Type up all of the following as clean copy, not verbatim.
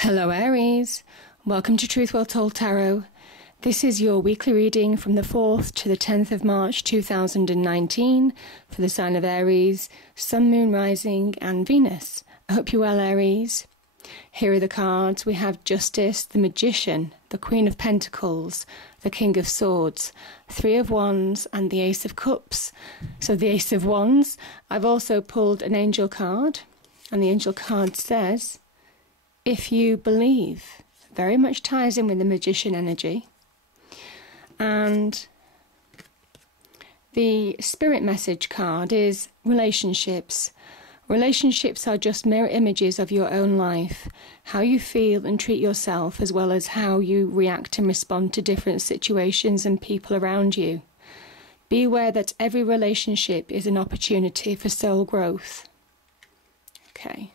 Hello Aries, welcome to Truth Well Told Tarot. This is your weekly reading from the 4th to the 10th of March 2019 for the sign of Aries, Sun, Moon, Rising and Venus. I hope you're well, Aries. Here are the cards. We have Justice, the Magician, the Queen of Pentacles, the King of Swords, Three of Wands and the Ace of Cups. So the Ace of Wands, I've also pulled an angel card, and the angel card says, if you believe, very much ties in with the Magician energy. And the Spirit message card is relationships. Relationships are just mirror images of your own life, how you feel and treat yourself, as well as how you react and respond to different situations and people around you. Be aware that every relationship is an opportunity for soul growth. Okay.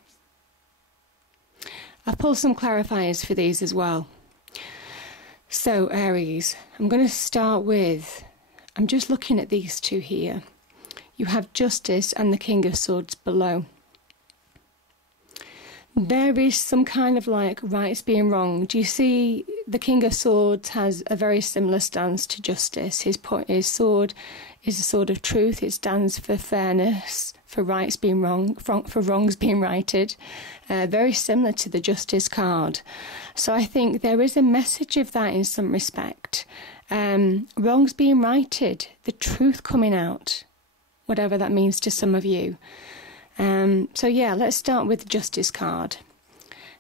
I've pulled some clarifiers for these as well. So, Aries, I'm going to start with, I'm just looking at these two here. You have Justice and the King of Swords below. There is some kind of like rights being wronged. You see, the King of Swords has a very similar stance to Justice. His sword is a sword of truth. It stands for fairness, for rights being wrong, for wrongs being righted. Very similar to the Justice card. So I think there is a message of that in some respect. Wrongs being righted, the truth coming out, whatever that means to some of you. So yeah, let's start with the Justice card.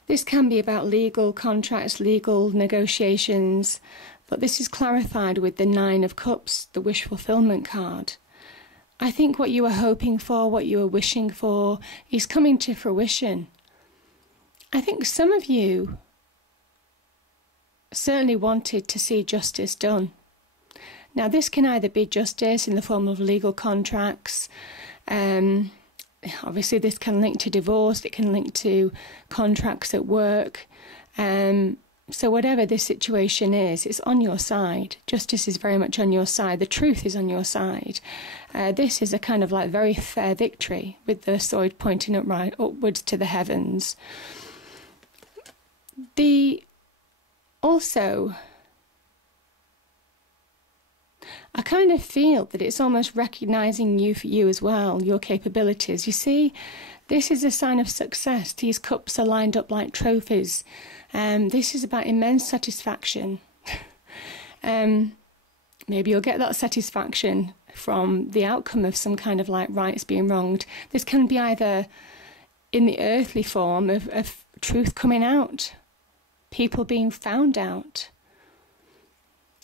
This can be about legal contracts, legal negotiations, but this is clarified with the Nine of Cups, the wish fulfillment card. I think what you were hoping for, what you were wishing for, is coming to fruition. I think some of you certainly wanted to see justice done. Now, this can either be justice in the form of legal contracts. Obviously, this can link to divorce. It can link to contracts at work. So whatever this situation is, it's on your side. Justice is very much on your side. The truth is on your side. This is a kind of like very fair victory with the sword pointing upwards to the heavens. Also, I kind of feel that it's almost recognising you for you as well, your capabilities. You see, this is a sign of success. These cups are lined up like trophies. This is about immense satisfaction. Maybe you'll get that satisfaction from the outcome of some kind of like rights being wronged. This can be either in the earthly form of truth coming out, people being found out,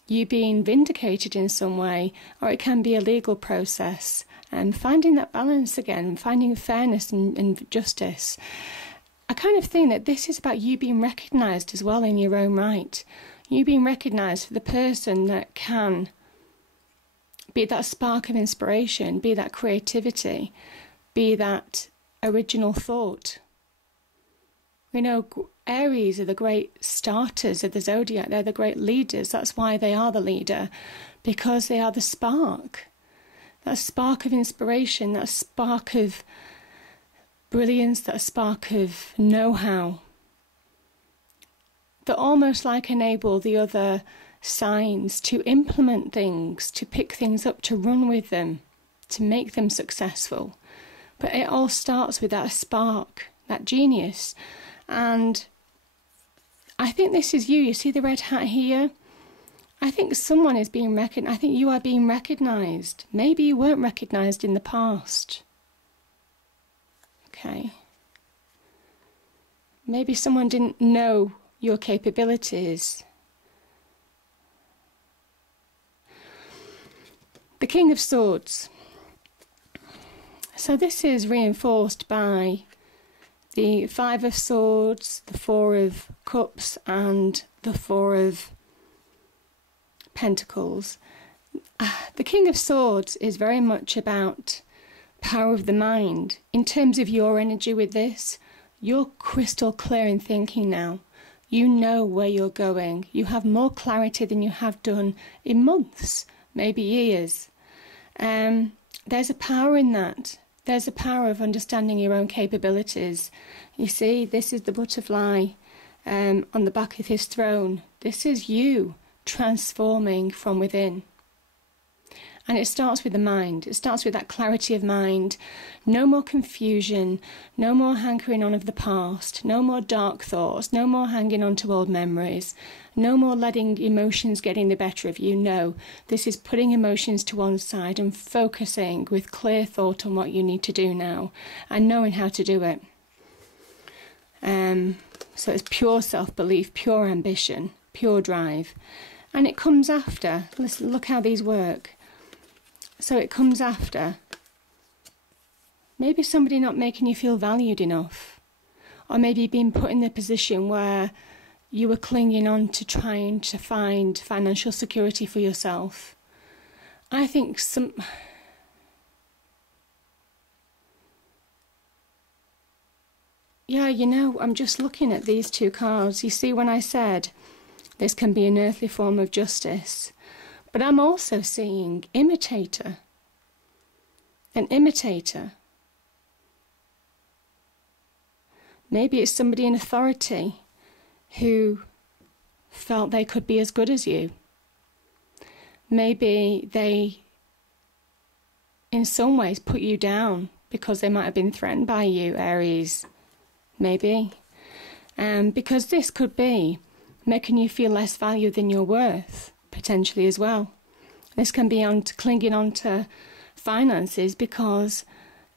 you being vindicated in some way, or it can be a legal process, and finding that balance again, finding fairness and justice. I kind of think that this is about you being recognised as well in your own right. You being recognised for the person that can be that spark of inspiration, be that creativity, be that original thought. You know, Aries are the great starters of the zodiac. They're the great leaders. That's why they are the leader, because they are the spark. That spark of inspiration, that spark of brilliance, that spark of know-how, that almost like enable the other signs to implement things, to pick things up, to run with them, to make them successful. But it all starts with that spark, that genius. And I think this is you. You see the red hat here? I think someone is being recognised. I think you are being recognised. Maybe you weren't recognised in the past. Okay. Maybe someone didn't know your capabilities. The King of Swords. So this is reinforced by the Five of Swords, the Four of Cups and the Four of Pentacles. The King of Swords is very much about power of the mind. In terms of your energy with this, you're crystal clear in thinking now. You know where you're going. You have more clarity than you have done in months, maybe years. There's a power in that. There's a power of understanding your own capabilities. You see, this is the butterfly. on the back of his throne. This is you transforming from within. And it starts with the mind. It starts with that clarity of mind. No more confusion, no more hankering on of the past, no more dark thoughts, no more hanging on to old memories, no more letting emotions getting the better of you. No, this is putting emotions to one side and focusing with clear thought on what you need to do now and knowing how to do it. So it's pure self-belief, pure ambition, pure drive. And it comes after. Listen, look how these work. So it comes after maybe somebody not making you feel valued enough, or maybe being put in the position where you were clinging on to trying to find financial security for yourself. I think yeah, you know, I'm just looking at these two cards. You see, when I said this can be an earthly form of justice, but I'm also seeing imitator. An imitator. Maybe it's somebody in authority who felt they could be as good as you. Maybe they, in some ways, put you down because they might have been threatened by you, Aries. Maybe. Because this could be making you feel less value than you're worth, potentially as well. This can be clinging on to finances because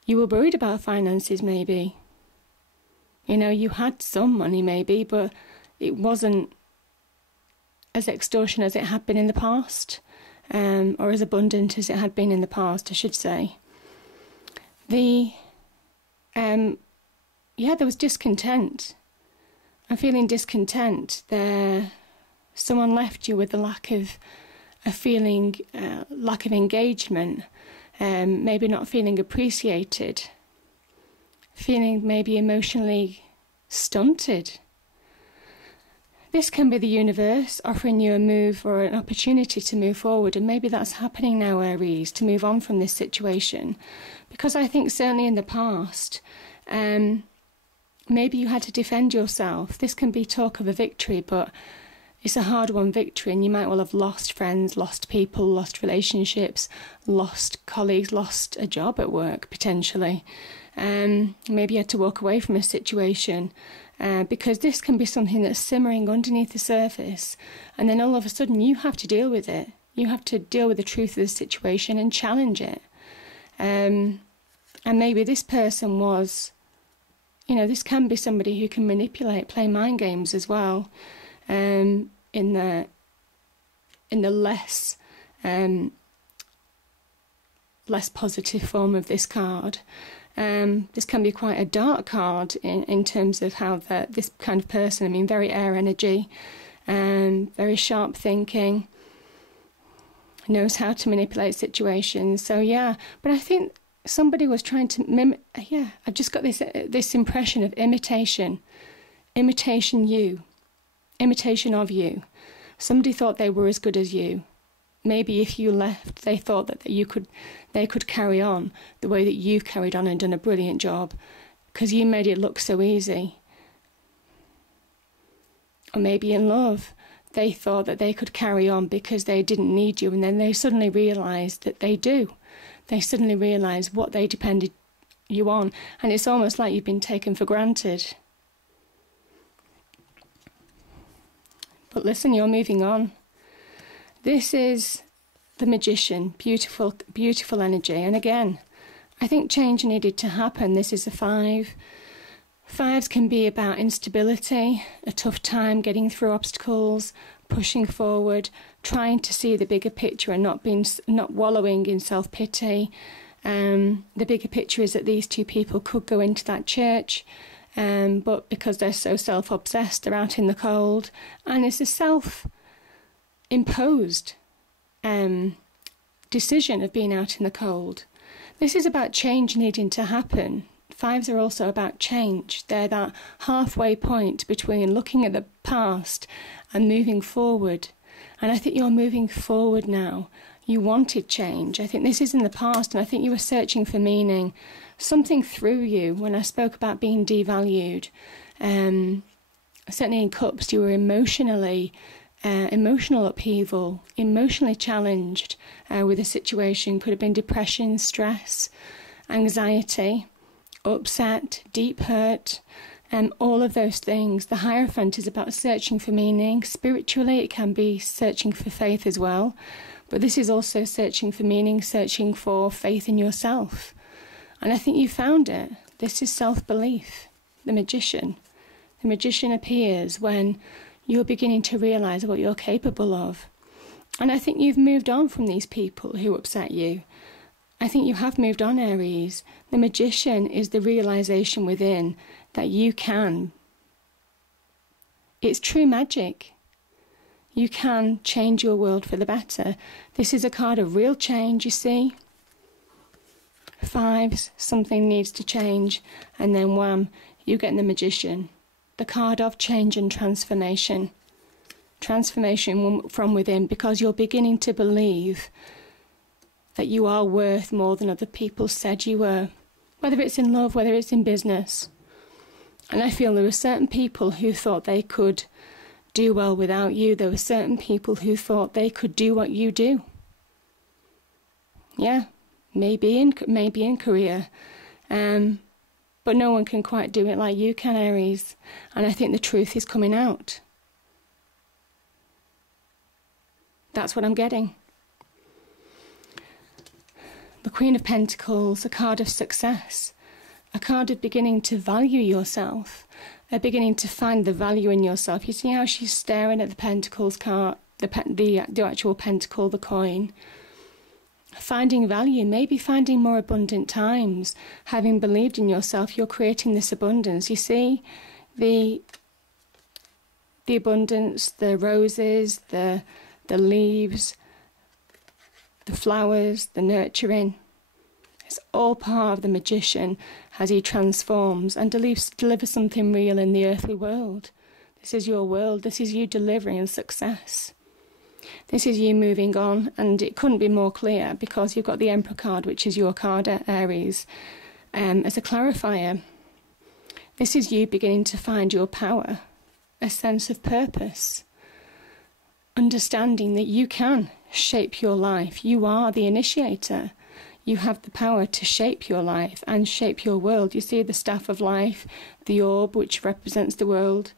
you were worried about finances, maybe. You know, you had some money maybe, but it wasn't as extortionate as it had been in the past, or as abundant as it had been in the past, I should say. There was discontent. I'm feeling discontent there. Someone left you with a lack of engagement, maybe not feeling appreciated, feeling maybe emotionally stunted. This can be the universe offering you a move or an opportunity to move forward, and maybe that's happening now, Aries, to move on from this situation. Because I think certainly in the past, maybe you had to defend yourself. This can be talk of a victory, but it's a hard-won victory, and you might well have lost friends, lost people, lost relationships, lost colleagues, lost a job at work, potentially. Maybe you had to walk away from a situation, because this can be something that's simmering underneath the surface, and then all of a sudden you have to deal with it. You have to deal with the truth of the situation and challenge it. And maybe this person was, you know, this can be somebody who can manipulate, play mind games as well. In the less positive form of this card. This can be quite a dark card in terms of how this kind of person, I mean, very air energy, very sharp thinking, knows how to manipulate situations. So yeah, but I think somebody was trying to mimic. Yeah, I've just got this impression of imitation of you. Somebody thought they were as good as you. Maybe if you left, they thought that they could carry on the way that you've carried on and done a brilliant job because you made it look so easy. Or maybe in love, they thought that they could carry on because they didn't need you, and then they suddenly realised that they do. They suddenly realise what they depended you on, and it's almost like you've been taken for granted. But listen, you're moving on. This is the Magician, beautiful, beautiful energy. And again, I think change needed to happen. This is a 5. 5s can be about instability, a tough time getting through obstacles, pushing forward, trying to see the bigger picture and not wallowing in self-pity. The bigger picture is that these two people could go into that church, but because they're so self-obsessed, they're out in the cold, and it's a self-imposed decision of being out in the cold. This is about change needing to happen. 5s are also about change. They're that halfway point between looking at the past and moving forward. And I think you're moving forward now. You wanted change. I think this is in the past, and I think you were searching for meaning. Something through you when I spoke about being devalued. Certainly in Cups, you were emotional upheaval, emotionally challenged with a situation. Could have been depression, stress, anxiety, upset, deep hurt, all of those things. The Hierophant is about searching for meaning. Spiritually, it can be searching for faith as well. But this is also searching for meaning, searching for faith in yourself. And I think you found it. This is self-belief, the magician. The magician appears when you're beginning to realise what you're capable of. And I think you've moved on from these people who upset you. I think you have moved on, Aries. The magician is the realisation within that you can. It's true magic. You can change your world for the better. This is a card of real change, you see. Fives, something needs to change. And then wham, you get the magician. The card of change and transformation. Transformation from within, because you're beginning to believe that you are worth more than other people said you were. Whether it's in love, whether it's in business. And I feel there were certain people who thought they could do well without you. There were certain people who thought they could do what you do. Yeah, maybe in career. But no one can quite do it like you can, Aries. And I think the truth is coming out. That's what I'm getting. The Queen of Pentacles, a card of success. A card of beginning to value yourself. Beginning to find the value in yourself. You see how she's staring at the Pentacles card, the actual pentacle, the coin. Finding value, maybe finding more abundant times. Having believed in yourself, you're creating this abundance. You see, the abundance, the roses, the leaves, the flowers, the nurturing. It's all part of the magician as he transforms and delivers something real in the earthly world. This is your world. This is you delivering success. This is you moving on, and it couldn't be more clear because you've got the Emperor card, which is your card, Aries, as a clarifier. This is you beginning to find your power, a sense of purpose, understanding that you can shape your life. You are the initiator. You have the power to shape your life and shape your world. You see the staff of life, the orb, which represents the world.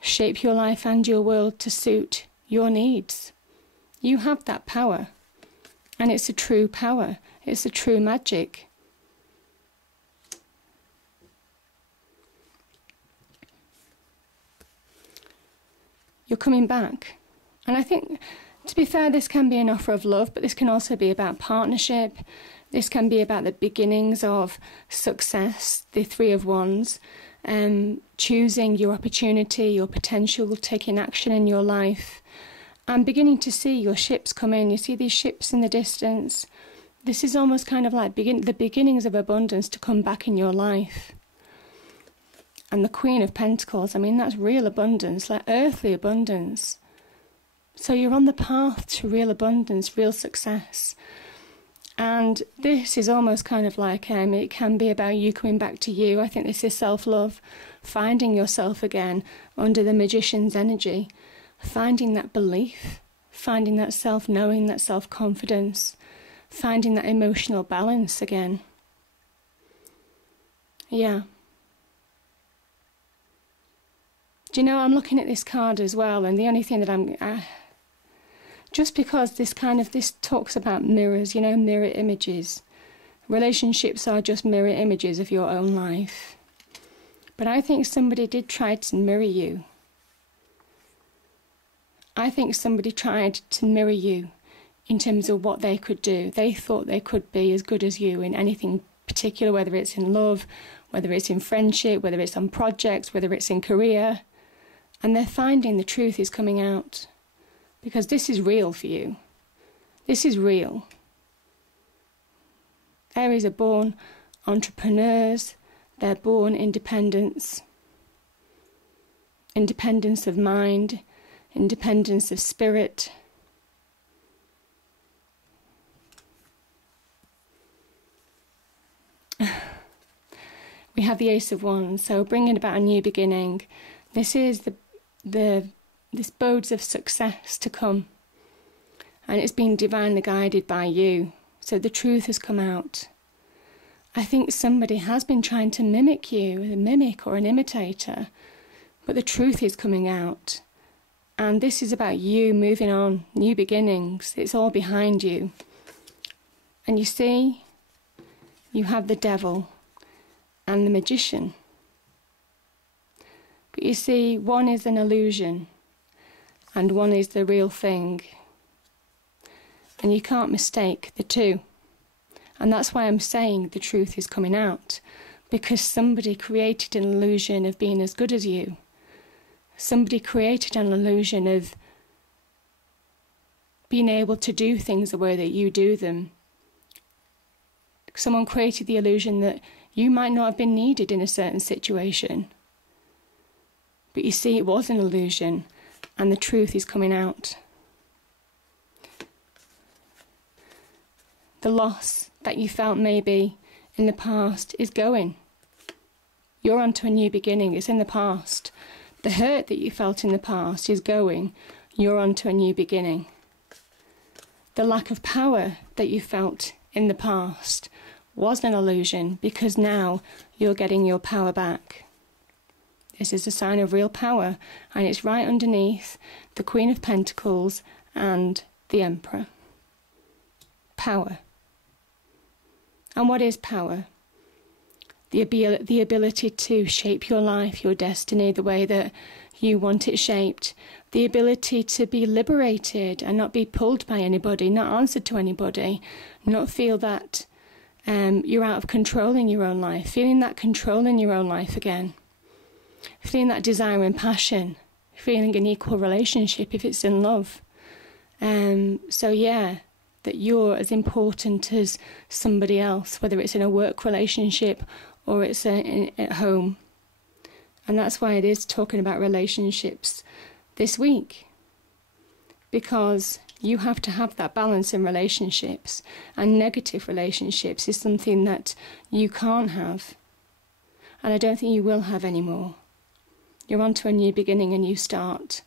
Shape your life and your world to suit your needs. You have that power, and it's a true power. It's a true magic. You're coming back, and I think, to be fair, this can be an offer of love, but this can also be about partnership. This can be about the beginnings of success, the Three of Wands, choosing your opportunity, your potential, taking action in your life. I'm beginning to see your ships come in. You see these ships in the distance. This is almost kind of like the beginnings of abundance to come back in your life. And the Queen of Pentacles, I mean, that's real abundance, like earthly abundance. So you're on the path to real abundance, real success. And this is almost kind of like, it can be about you coming back to you. I think this is self-love, finding yourself again under the magician's energy. Finding that belief, finding that self-knowing, that self-confidence, finding that emotional balance again. Yeah. Do you know, I'm looking at this card as well, and the only thing that just because this talks about mirrors, you know, mirror images. Relationships are just mirror images of your own life. But I think somebody did try to mirror you. I think somebody tried to mirror you in terms of what they could do. They thought they could be as good as you in anything particular, whether it's in love, whether it's in friendship, whether it's on projects, whether it's in career. And they're finding the truth is coming out. Because this is real for you. This is real. Aries are born entrepreneurs. They're born independence. Independence of mind. Independence of spirit. We have the Ace of Wands, so bringing about a new beginning. This is this bodes of success to come. And it's been divinely guided by you. So the truth has come out. I think somebody has been trying to mimic you, a mimic or an imitator, but the truth is coming out. And this is about you moving on, new beginnings. It's all behind you. And you see, you have the devil and the magician. But you see, one is an illusion and one is the real thing. And you can't mistake the two. And that's why I'm saying the truth is coming out. Because somebody created an illusion of being as good as you. Somebody created an illusion of being able to do things the way that you do them. Someone created the illusion that you might not have been needed in a certain situation. But you see, it was an illusion, and the truth is coming out. The loss that you felt maybe in the past is going. You're onto a new beginning. It's in the past. The hurt that you felt in the past is going. You're onto a new beginning. The lack of power that you felt in the past was an illusion, because now you're getting your power back. This is a sign of real power, and it's right underneath the Queen of Pentacles and the Emperor. Power. And what is power? The ability to shape your life, your destiny, the way that you want it shaped. The ability to be liberated and not be pulled by anybody, not answered to anybody, not feel that you're out of control in your own life, feeling that control in your own life again. Feeling that desire and passion, feeling an equal relationship if it's in love. So yeah, that you're as important as somebody else, whether it's in a work relationship or it's at home. And that's why it is talking about relationships this week. Because you have to have that balance in relationships, and negative relationships is something that you can't have. And I don't think you will have anymore. You're onto a new beginning, a new start,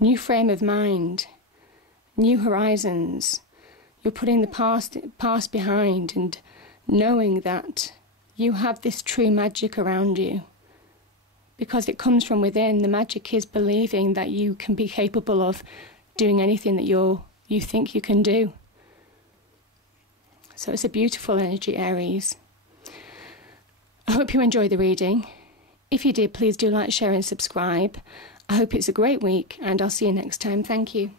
new frame of mind, new horizons. You're putting the past behind and knowing that you have this true magic around you. Because it comes from within. The magic is believing that you can be capable of doing anything that you think you can do. So it's a beautiful energy, Aries. I hope you enjoyed the reading. If you did, please do like, share and subscribe. I hope it's a great week, and I'll see you next time. Thank you.